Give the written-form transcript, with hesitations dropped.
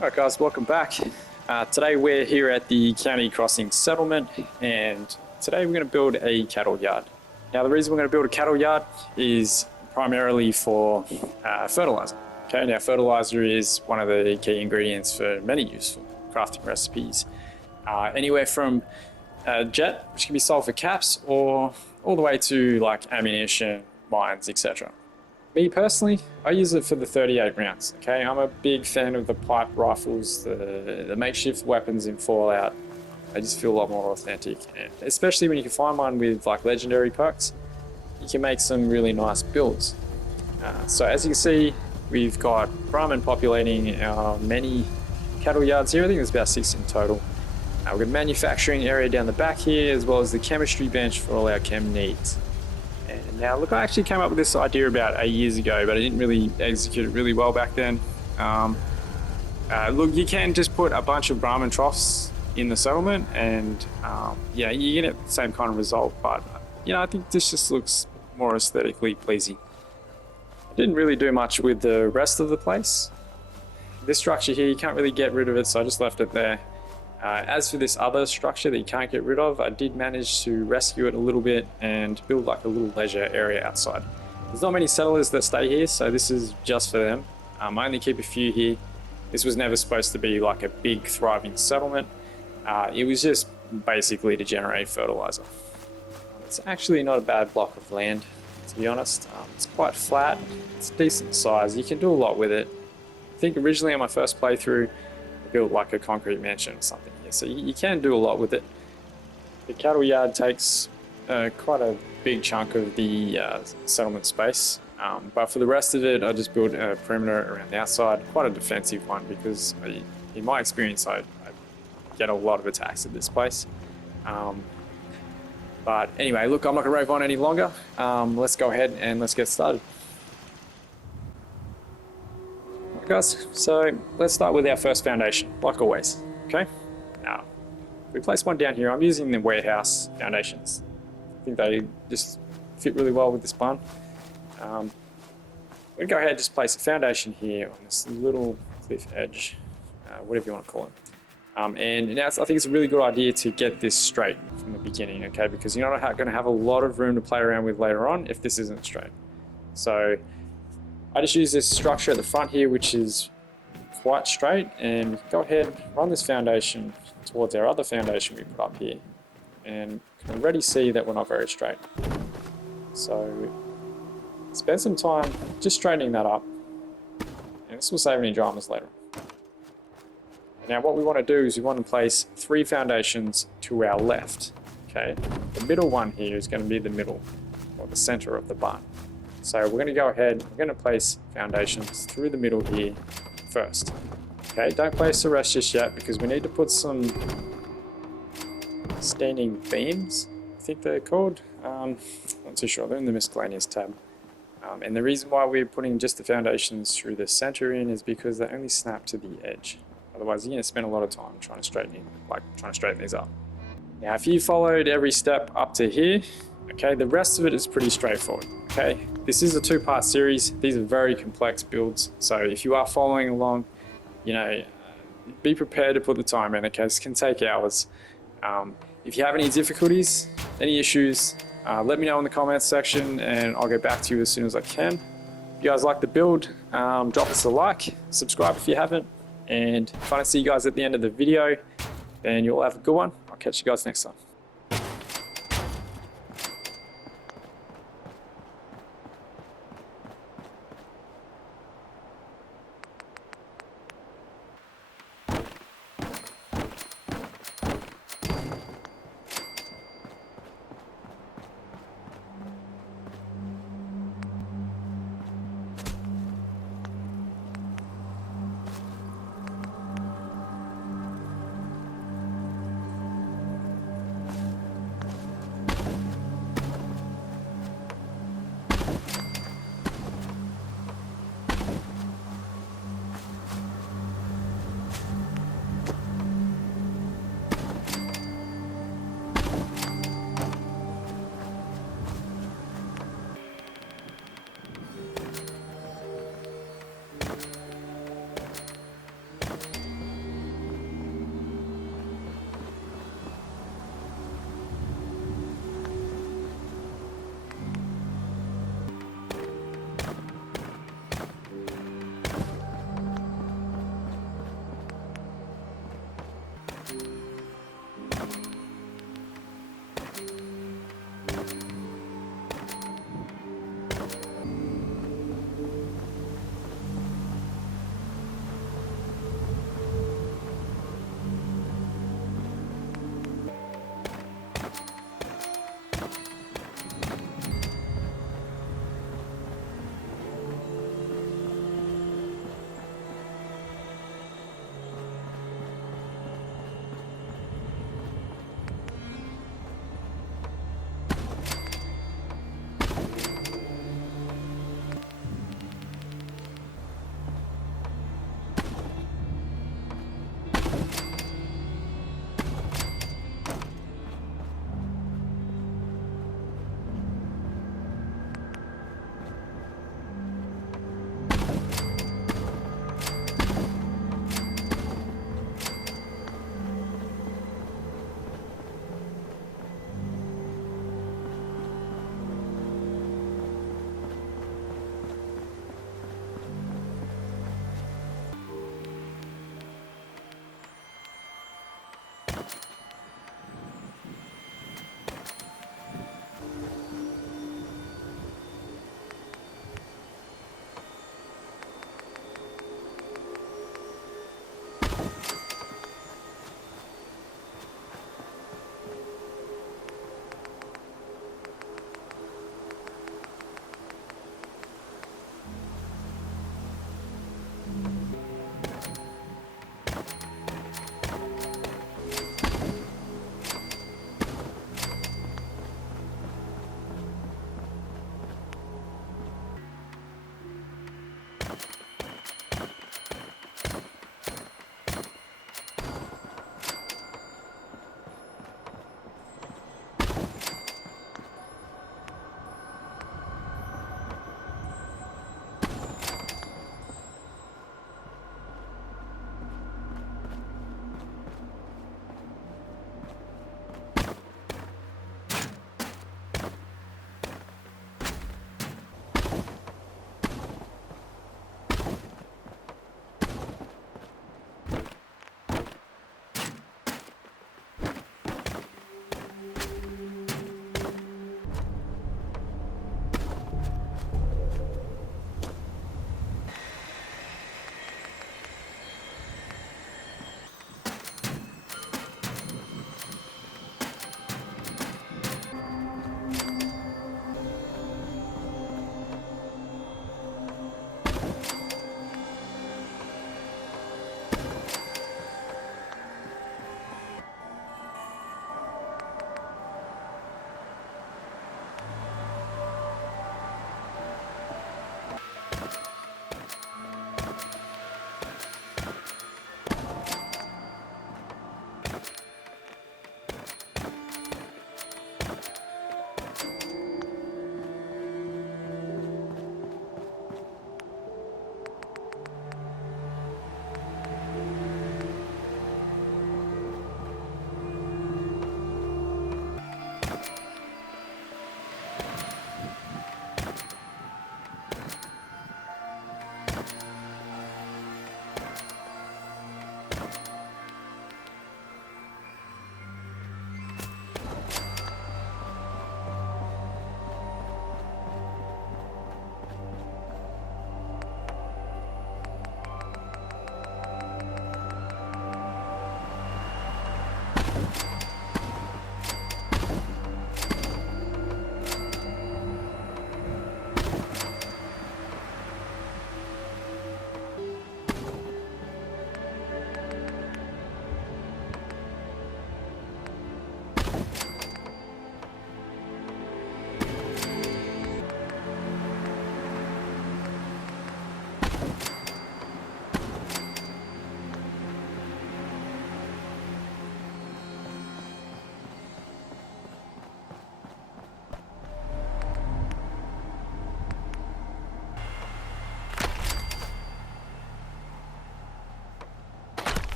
Alright guys, welcome back. Today we're here at the County Crossing settlement, and today we're going to build a cattle yard. Now the reason we're going to build a cattle yard is primarily for fertilizer. Okay, now fertilizer is one of the key ingredients for many useful crafting recipes. Anywhere from jet, which can be sold for caps, or all the way to like ammunition, mines, etc. Me personally, I use it for the 38 rounds, okay? I'm a big fan of the pipe rifles, the makeshift weapons in Fallout. They just feel a lot more authentic, and especially when you can find one with like legendary perks, you can make some really nice builds. So as you can see, we've got Brahmin populating our many cattle yards here. I think there's about 6 in total. We've got a manufacturing area down the back here, as well as the chemistry bench for all our chem needs. And now, look, I actually came up with this idea about 8 years ago, but I didn't really execute it really well back then. Look, you can just put a bunch of Brahmin troughs in the settlement, and yeah, you get the same kind of result. But you know, I think this just looks more aesthetically pleasing. I didn't really do much with the rest of the place. This structure here, you can't really get rid of it, so I just left it there. As for this other structure that you can't get rid of, I did manage to rescue it a little bit and build like a little leisure area outside. There's not many settlers that stay here, so this is just for them. I only keep a few here. This was never supposed to be like a big thriving settlement. It was just basically to generate fertilizer. It's actually not a bad block of land, to be honest. It's quite flat, it's decent size, you can do a lot with it. I think originally on my first playthrough, built like a concrete mansion or something here, so you can do a lot with it. The cattle yard takes quite a big chunk of the settlement space, but for the rest of it I just built a perimeter around the outside, quite a defensive one, because in my experience I get a lot of attacks at this place. But anyway, look, I'm not going to rave on any longer. Let's go ahead and let's get started. Guys, so let's start with our first foundation, like always. Okay, now we place one down here. I'm using the warehouse foundations. I think they just fit really well with this barn. We'll go ahead and just place a foundation here on this little cliff edge, whatever you want to call it. And now I think it's a really good idea to get this straight from the beginning, okay, because you're not going to have a lot of room to play around with later on if this isn't straight. So I just use this structure at the front here, which is quite straight, and go ahead and run this foundation towards our other foundation we put up here, and you can already see that we're not very straight. So spend some time just straightening that up, and this will save any dramas later. Now what we want to do is we want to place 3 foundations to our left. Okay, the middle one here is going to be the middle, or the center of the barn. So we're going to go ahead, we're going to place foundations through the middle here first. Okay, don't place the rest just yet, because we need to put some standing beams, I think they're called. Not too sure, they're in the miscellaneous tab. And the reason why we're putting just the foundations through the center in is because they only snap to the edge. Otherwise you're going to spend a lot of time trying to straighten these up. Now if you followed every step up to here, okay, the rest of it is pretty straightforward. Okay, this is a 2-part series. These are very complex builds, so if you are following along, you know, be prepared to put the time in. Okay, this can take hours. If you have any difficulties, any issues, let me know in the comments section, and I'll get back to you as soon as I can. If you guys like the build, drop us a like, subscribe if you haven't, and if I don't see you guys at the end of the video, then you'll have a good one. I'll catch you guys next time.